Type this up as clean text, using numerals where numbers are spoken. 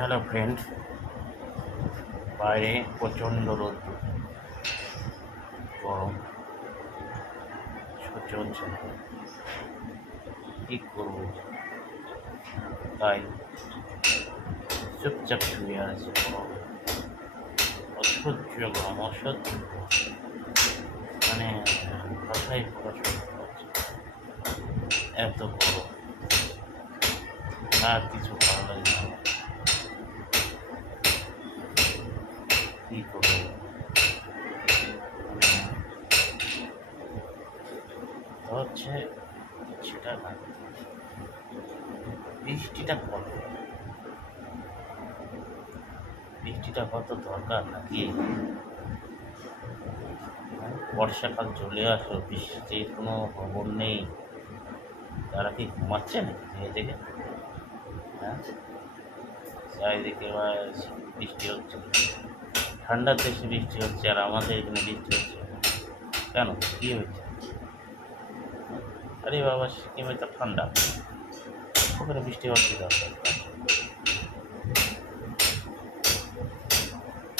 Hello friend, বাইরে প্রচণ্ড রোদ্দুর, গরম সহ্য হচ্ছে না। কী করবো? তাই চুপচাপ শুয়ে আছে। গরম, অসহ্য গরম, অসহ্য মানে কথাই প্রকাশ করতে পারছি না। এত গরম, আর কিছু ভালো লাগে না। কী করবো? হচ্ছে সেটা না, বৃষ্টিটা কত বৃষ্টিটা কত দরকার নাকি? বর্ষাকাল চলে আসো, বৃষ্টির কোনো খবর নেই। তারা কি ঘুমাচ্ছে নাকি জেগে জেগে? হ্যাঁ, চারিদিকে বৃষ্টি হচ্ছে, ঠান্ডার দেশে বৃষ্টি হচ্ছে, আর আমাদের এখানে বৃষ্টি হচ্ছে না। কেন, কী হয়েছে? আরে বাবা, সিকিমে তো ঠান্ডা, ওখানে বৃষ্টি হওয়ার কি দরকার?